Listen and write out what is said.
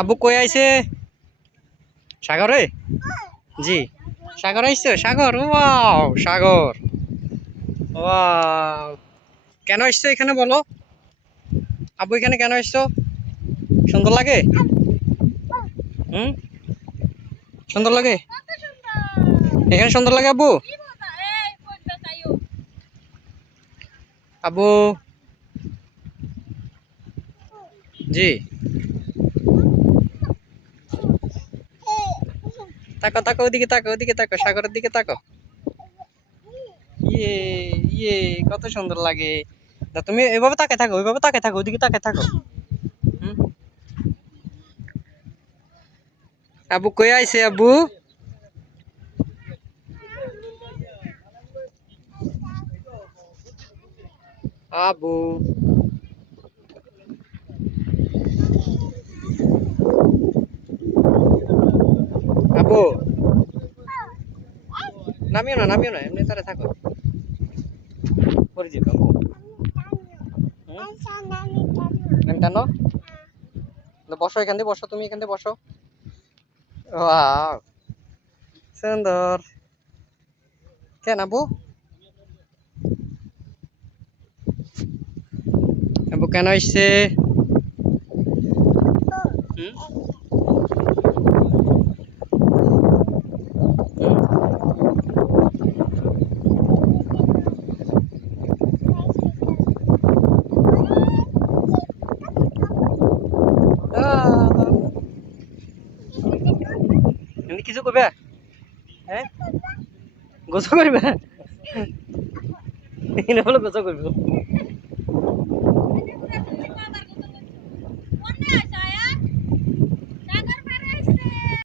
আব্বু কই আইছে? সাগরে? জি সাগর আইছে। সাগর, ওয়াও সাগর, ওয়াও। কেন আসছো এখানে বলো? আব্বু এখানে কেন আসছো? সুন্দর লাগে? হুম, সুন্দর লাগে? এখানে সুন্দর লাগে আব্বু? আব্বু জি, তাকো তাকো, ওদিকে তাকো, ওদিকে তাকো, সাগরের দিকে তাকো। ইয়ে, ইয়ে, কত সুন্দর লাগে। তা তুমি এভাবে তাকে থাকো, ওইভাবে তাকে থাকো, ওদিকে তাকে থাকো। হুম? আব্বু কই আইছে আব্বু? আব্বু আব্বু নামিও না, নামিও না, এমনি তারে থাকো। পরে যাবে আব্বু। হুম? আমি টানো। বসো, এখান দিয়ে বসো, তুমি এখান দিয়ে বসো। ওয়াও সুন্দর। কেন আব্বু? আব্বু কেন আসছে? হুম? এমনি কিছু করবে? হ্যাঁ, গোসল করবে? এনে বলো গোসল করবে।